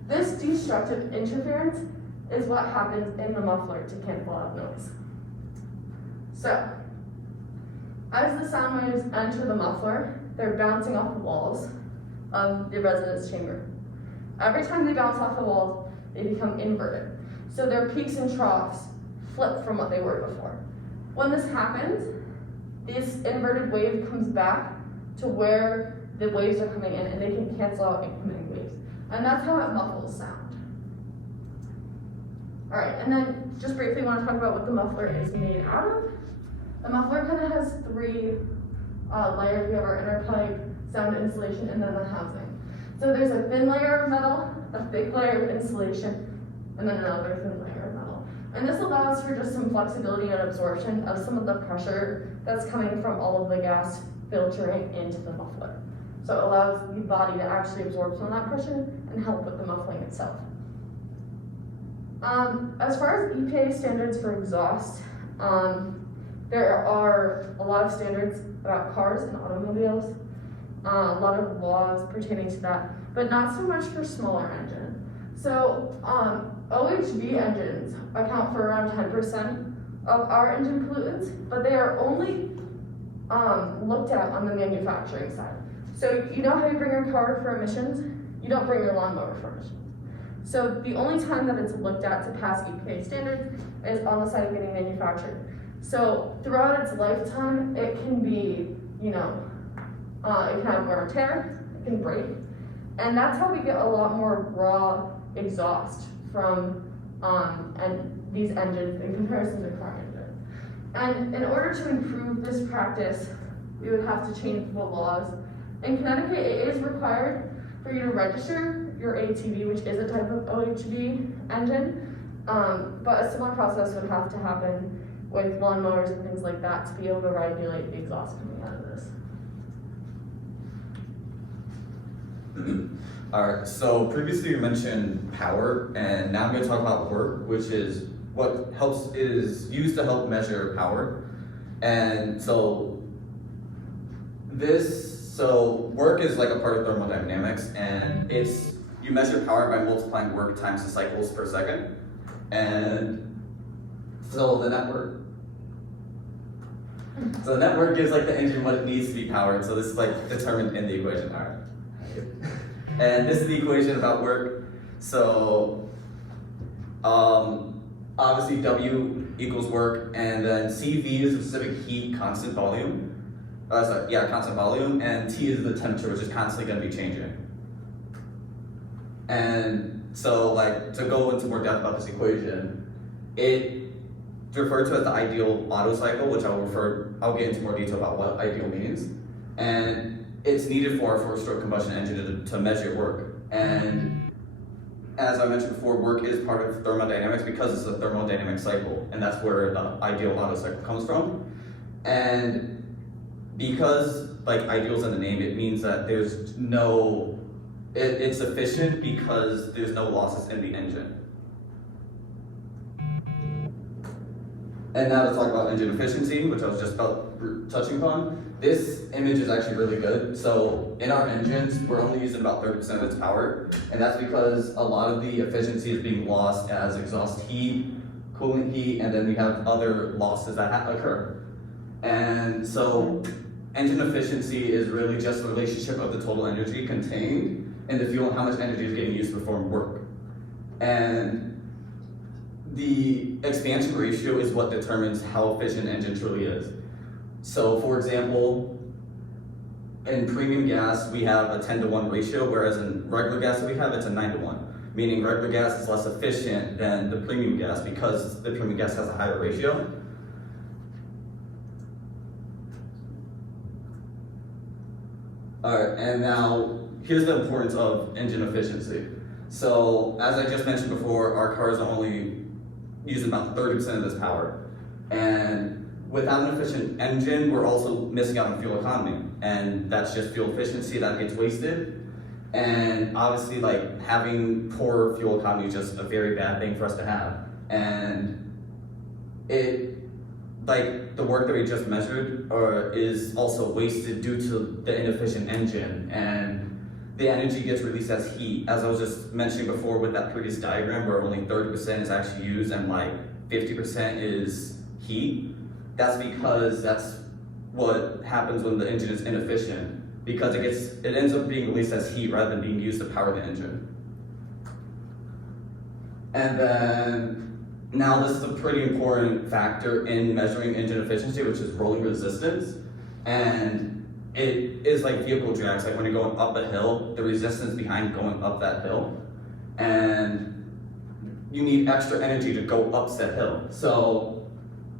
This destructive interference is what happens in the muffler to cancel out noise. So, as the sound waves enter the muffler, they're bouncing off the walls of the resonance chamber. Every time they bounce off the walls, they become inverted. So their peaks and troughs flip from what they were before. When this happens, this inverted wave comes back to where the waves are coming in, and they can cancel out incoming waves. And that's how it muffles sound. All right, and then just briefly want to talk about what the muffler is made out of. The muffler kind of has 3 layers. We have our inner pipe, sound insulation, and then the housing. So there's a thin layer of metal, a thick layer of insulation, and then another thin layer of metal. And this allows for just some flexibility and absorption of some of the pressure that's coming from all of the gas filtering into the muffler. So it allows the body to actually absorb some of that pressure and help with the muffling itself. As far as EPA standards for exhaust, there are a lot of standards about cars and automobiles, a lot of laws pertaining to that, but not so much for smaller engines. So OHV engines account for around 10% of our engine pollutants, but they are only looked at on the manufacturing side. So you know how you bring your car for emissions? You don't bring your lawnmower for emissions. So the only time that it's looked at to pass EPA standards is on the side of getting manufactured. So throughout its lifetime, it can be, it can have wear and tear, it can break. And that's how we get a lot more raw exhaust from these engines in comparison to car engines. And in order to improve this practice, we would have to change the laws. In Connecticut, it is required for you to register your ATV, which is a type of OHV engine, but a similar process would have to happen with lawnmowers and things like that to be able to regulate the exhaust coming out of this. Alright, so previously you mentioned power, and now I'm going to talk about work, which is what is used to help measure power. And so work is like a part of thermodynamics, and you measure power by multiplying work times the cycles per second. And so the network gives like the engine what it needs to be powered. So this is like determined in the equation. Alright. And this is the equation about work. So obviously W equals work, and then CV is specific heat constant volume. Constant volume, and T is the temperature, which is constantly going to be changing. And so, to go into more depth about this equation, it's referred to as the ideal Otto cycle, which I'll get into more detail about what ideal means. And it's needed for a four-stroke combustion engine to measure work. And as I mentioned before, work is part of thermodynamics because it's a thermodynamic cycle, and that's where the ideal Otto cycle comes from. And because ideal's in the name, it means that it's efficient because there's no losses in the engine. And now to talk about engine efficiency, which I was just touching upon. This image is actually really good. So in our engines, we're only using about 30% of its power, and that's because a lot of the efficiency is being lost as exhaust heat, coolant heat, and then we have other losses that occur. And so engine efficiency is really just the relationship of the total energy contained in the fuel and how much energy is getting used to perform work. And the expansion ratio is what determines how efficient an engine truly is. So for example, in premium gas, we have a 10-to-1 ratio, whereas in regular gas that we have, it's a 9-to-1. Meaning regular gas is less efficient than the premium gas because the premium gas has a higher ratio. Alright, and now here's the importance of engine efficiency. So as I just mentioned before, our cars are only using about 30% of this power. And without an efficient engine, we're also missing out on fuel economy. And that's just fuel efficiency that gets wasted. And obviously having poor fuel economy is just a very bad thing for us to have. And the work that we just measured is also wasted due to the inefficient engine, and the energy gets released as heat. As I was just mentioning before with that previous diagram where only 30% is actually used and 50% is heat, that's because that's what happens when the engine is inefficient, because it ends up being released as heat rather than being used to power the engine. And then now this is a pretty important factor in measuring engine efficiency, which is rolling resistance. And it is like vehicle drags, when you're going up a hill, the resistance behind going up that hill. And you need extra energy to go up said hill. So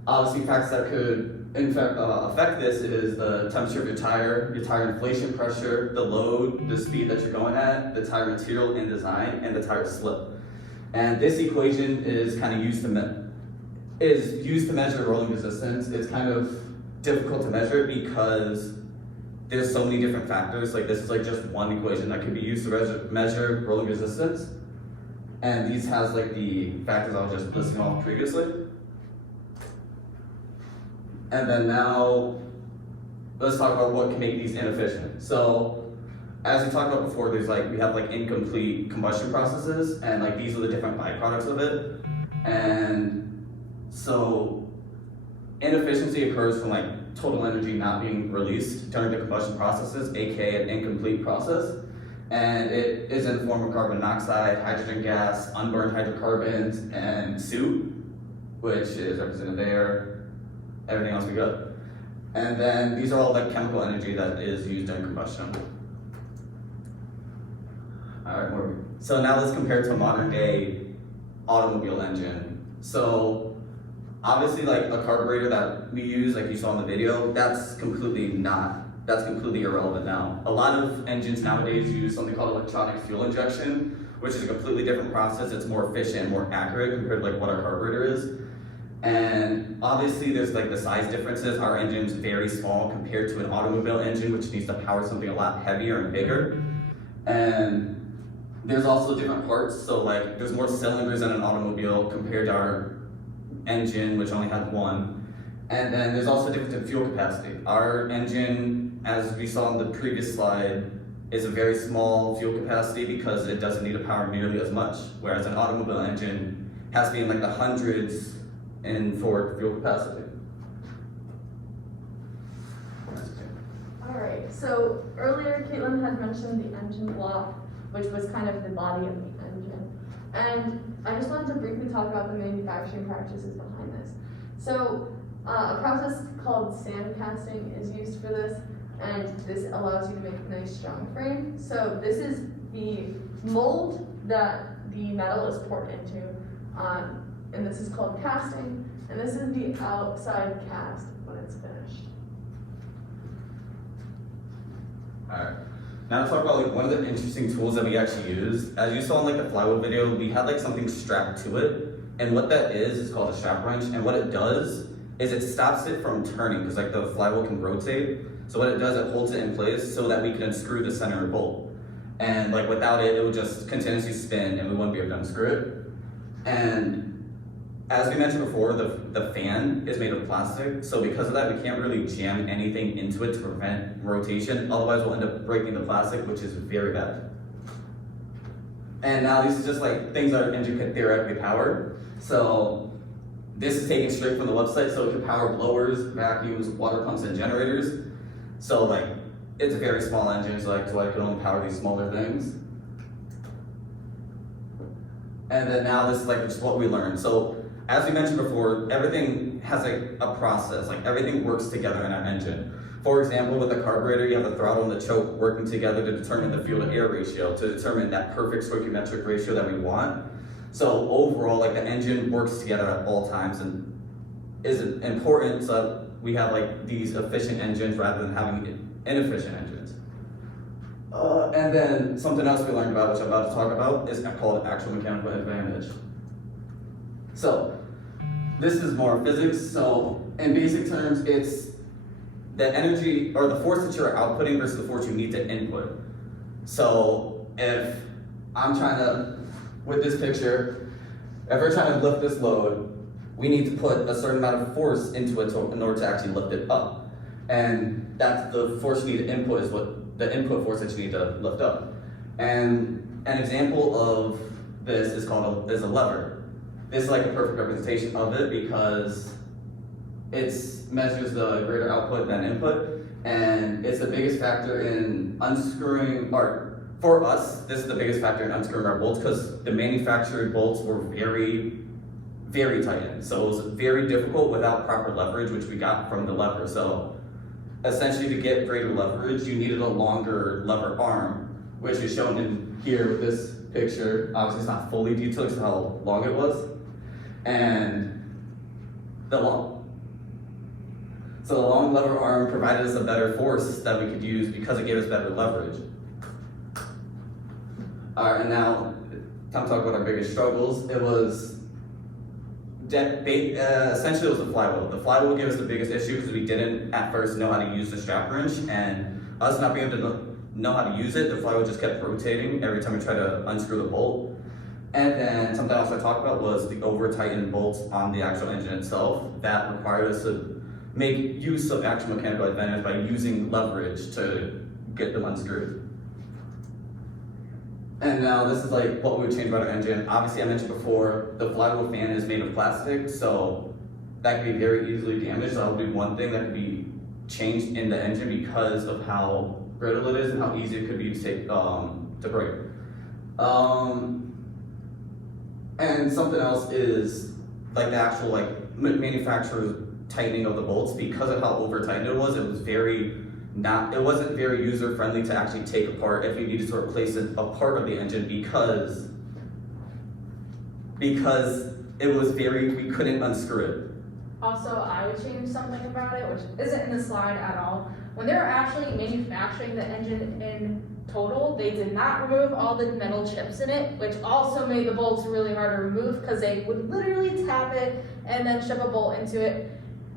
obviously factors that could affect this is the temperature of your tire inflation pressure, the load, the speed that you're going at, the tire material and design, and the tire slip. And this equation is kind of used is used to measure rolling resistance. It's kind of difficult to measure because there's so many different factors. Like this is like just one equation that could be used to measure rolling resistance. And these has like the factors I was just listing off previously. And then now, let's talk about what can make these inefficient. So, as we talked about before, we have like incomplete combustion processes, and like these are the different byproducts of it. And so, inefficiency occurs from like total energy not being released during the combustion processes, aka an incomplete process. And it is in the form of carbon monoxide, hydrogen gas, unburned hydrocarbons, and soot, which is represented there. Everything else we got. And then these are all the chemical energy that is used during combustion. Alright, so now let's compare to a modern day automobile engine. So obviously like a carburetor that we use, like you saw in the video, that's completely irrelevant now. A lot of engines nowadays use something called electronic fuel injection, which is a completely different process. It's more efficient and more accurate compared to like what our carburetor is. And obviously there's like the size differences. Our engine's very small compared to an automobile engine, which needs to power something a lot heavier and bigger. And there's also different parts. So like there's more cylinders in an automobile compared to our engine, which only has one. And then there's also difference in fuel capacity. Our engine, as we saw in the previous slide, is a very small fuel capacity because it doesn't need to power nearly as much, whereas an automobile engine has to be in like the hundreds for fuel capacity. Alright, so earlier Caitlin had mentioned the engine block, which was kind of the body of the engine. And I just wanted to briefly talk about the manufacturing practices behind this. So a process called sand casting is used for this, and this allows you to make a nice strong frame. So this is the mold that the metal is poured into, and this is called casting, and this is the outside cast when it's finished. Alright, now to talk about like one of the interesting tools that we actually use. As you saw in like the flywheel video, we had like something strapped to it, and what that is called a strap wrench, and what it does is it stops it from turning, because like the flywheel can rotate. So what it does, it holds it in place so that we can unscrew the center bolt. And like without it, it would just continuously spin and we wouldn't be able to unscrew it. And as we mentioned before, the fan is made of plastic. So because of that, we can't really jam anything into it to prevent rotation. Otherwise we'll end up breaking the plastic, which is very bad. And now these are just like things that our engine could theoretically power. So this is taken straight from the website, so it can power blowers, vacuums, water pumps, and generators. So like, it's a very small engine, so I can only power these smaller things. And then now this is like just what we learned. So as we mentioned before, everything has like a process, like everything works together in our engine. For example, with the carburetor, you have the throttle and the choke working together to determine the fuel to air ratio, to determine that perfect stoichiometric ratio that we want. So overall, like the engine works together at all times and is important so that we have like these efficient engines rather than having inefficient engines. And then something else we learned about, which I'm about to talk about, is called actual mechanical advantage. So this is more physics. So in basic terms, it's the energy or the force that you're outputting versus the force you need to input. So if I'm trying to, with this picture, if we're trying to lift this load, we need to put a certain amount of force into it in order to actually lift it up. And that's the force you need to input is what the input force that you need to lift up. And an example of this is called a lever. This is like a perfect representation of it because it measures the greater output than input, and it's the biggest factor in unscrewing, or for us, this is the biggest factor in unscrewing our bolts because the manufactured bolts were very, very tightened. So it was very difficult without proper leverage, which we got from the lever. So essentially to get greater leverage, you needed a longer lever arm, which is shown in here with this picture. Obviously it's not fully detailed because of how long it was. And the long lever arm provided us a better force that we could use because it gave us better leverage. Alright, and now time to talk about our biggest struggles. It was essentially it was the flywheel. The flywheel gave us the biggest issue because we didn't at first know how to use the strap wrench, and us not being able to know how to use it, the flywheel just kept rotating every time we tried to unscrew the bolt. And then something else I talked about was the over-tightened bolts on the actual engine itself. That required us to make use of actual mechanical advantage by using leverage to get them unscrewed. And now this is like what we would change about our engine. Obviously I mentioned before, the flywheel fan is made of plastic, so that could be very easily damaged. So that would be one thing that could be changed in the engine because of how brittle it is and how easy it could be to take, to break. And something else is like the actual like manufacturer's tightening of the bolts. Because of how over tightened it was it wasn't very user friendly to actually take apart if you needed to replace a part of the engine because it was we couldn't unscrew it. Also, I would change something about it, which isn't in the slide at all. When they were actually manufacturing the engine in total, they did not remove all the metal chips in it, which also made the bolts really hard to remove because they would literally tap it and then shove a bolt into it,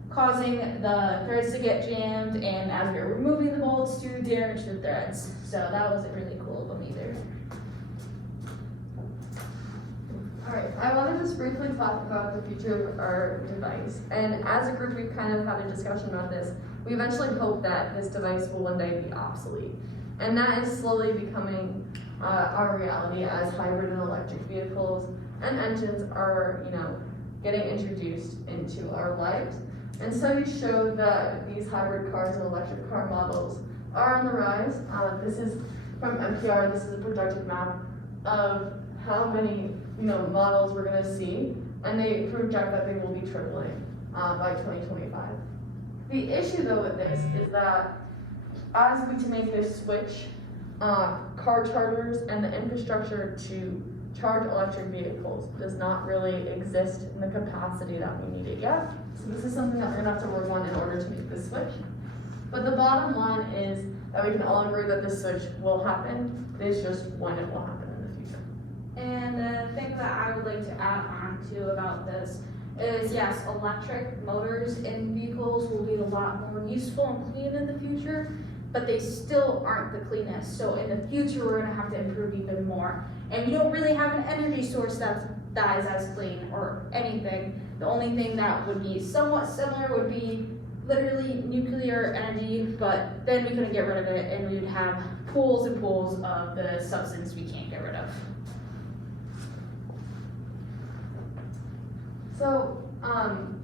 causing the threads to get jammed, and as we were removing the bolts to damage the threads. So that wasn't really cool of them either. Alright, I want to just briefly talk about the future of our device. And as a group, we've kind of had a discussion about this. We eventually hope that this device will one day be obsolete. And that is slowly becoming our reality as hybrid and electric vehicles and engines are, getting introduced into our lives. And studies show that these hybrid cars and electric car models are on the rise. This is from NPR. This is a projected map of how many models we're going to see, and they project that they will be tripling by 2025. The issue though with this is that as we to make this switch, car chargers and the infrastructure to charge electric vehicles does not really exist in the capacity that we need it yet. So this is something that we're going to have to work on in order to make this switch. But the bottom line is that we can all agree that this switch will happen. It's just when it will happen in the future. And the thing that I would like to add on to about this is, yes, electric motors in vehicles will be a lot more useful and clean in the future, but they still aren't the cleanest. So in the future, we're gonna have to improve even more. And we don't really have an energy source that is as clean or anything. The only thing that would be somewhat similar would be literally nuclear energy, but then we couldn't get rid of it and we would have pools and pools of the substance we can't get rid of. So,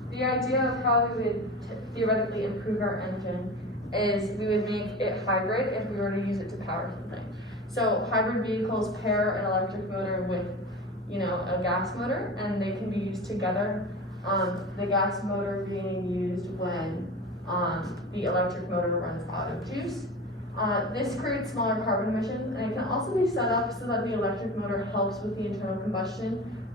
the idea of how we would theoretically improve our engine is we would make it hybrid if we were to use it to power something. So hybrid vehicles pair an electric motor with, a gas motor, and they can be used together. The gas motor being used when the electric motor runs out of juice. This creates smaller carbon emissions, and it can also be set up so that the electric motor helps with the internal combustion.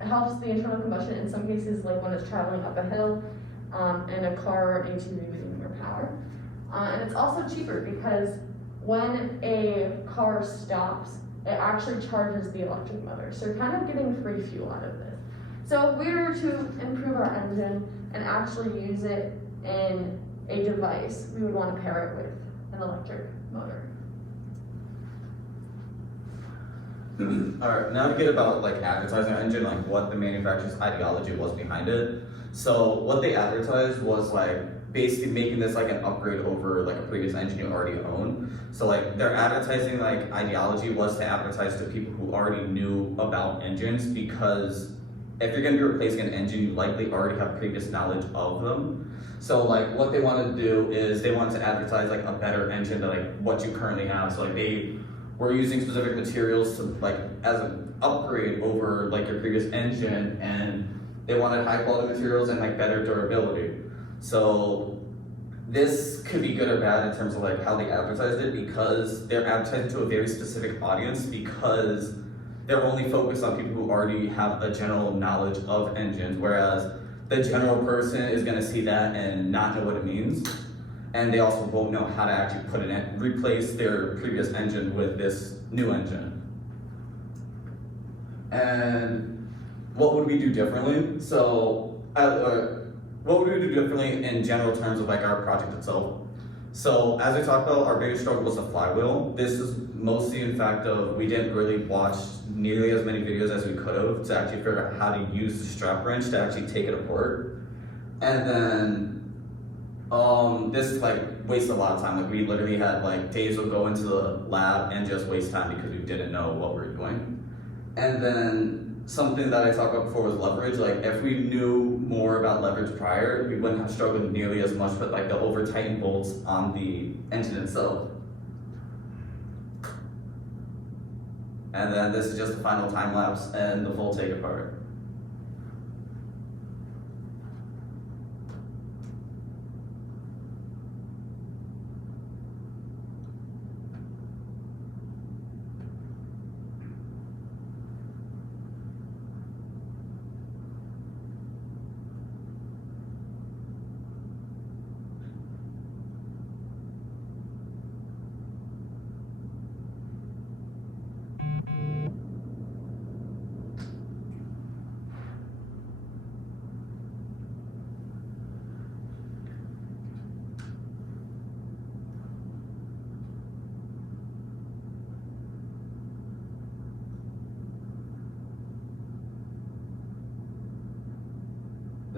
It helps the internal combustion in some cases, like when it's traveling up a hill, and a car or ATV would need more power. And it's also cheaper because when a car stops, it actually charges the electric motor. So you're kind of getting free fuel out of this. So if we were to improve our engine and actually use it in a device, we would want to pair it with an electric motor. Alright, now to get about like advertising our engine, like what the manufacturer's ideology was behind it. So what they advertised was like basically making this like an upgrade over like a previous engine you already own. So like their advertising like ideology was to advertise to people who already knew about engines, because if you're gonna be replacing an engine, you likely already have previous knowledge of them. So like what they wanted to do is they wanted to advertise like a better engine than like what you currently have. So like they were using specific materials to like as an upgrade over like your previous engine, and they wanted high quality materials and like better durability. So this could be good or bad in terms of like how they advertised it, because they're advertising to a very specific audience, because they're only focused on people who already have a general knowledge of engines, whereas the general person is gonna see that and not know what it means. And they also won't know how to actually put it in, replace their previous engine with this new engine. And what would we do differently? So, what would we do differently in general terms of like our project itself? So, as we talked about, our biggest struggle was the flywheel. This is mostly in fact of we didn't really watch nearly as many videos as we could have to actually figure out how to use the strap wrench to actually take it apart. And then this like wasted a lot of time. Like we literally had like days would go into the lab and just waste time because we didn't know what we were doing. And then something that I talked about before was leverage. Like if we knew more about leverage prior, we wouldn't have struggled nearly as much with like the over tightened bolts on the engine itself. And then this is just the final time lapse and the full take apart.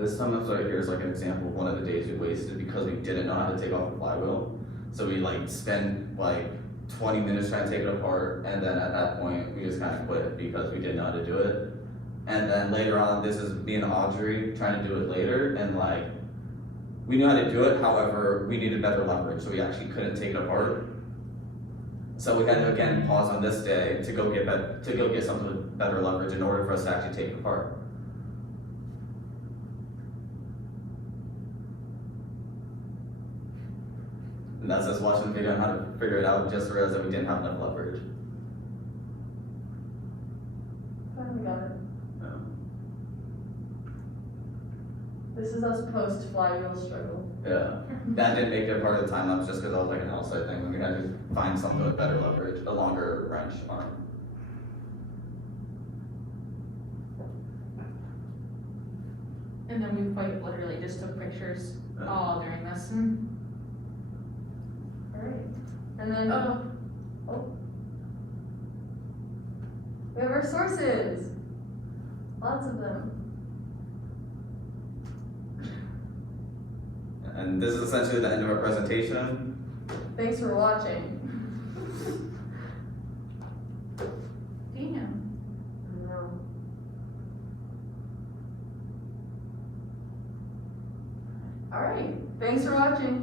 This time lapse right here is like an example of one of the days we wasted because we didn't know how to take off the flywheel. So we like spent like 20 minutes trying to take it apart, and then at that point we just kind of quit because we didn't know how to do it. And then later on, this is me and Audrey trying to do it later, and like we knew how to do it, however, we needed better leverage, so we actually couldn't take it apart. So we had to again pause on this day to go get something with better leverage in order for us to actually take it apart. And that's us watching the video on how to figure it out, just realized that we didn't have enough leverage. Finally got it. Um, This is us post flywheel struggle. Yeah, that didn't make it part of the time lapse just because that was like an outside thing. We had to find something with better leverage, a longer wrench arm. And then we quite literally just took pictures Yeah. all during this. Alright. And then we have our sources. Lots of them. And this is essentially the end of our presentation. Thanks for watching. Damn. No. Alright, thanks for watching.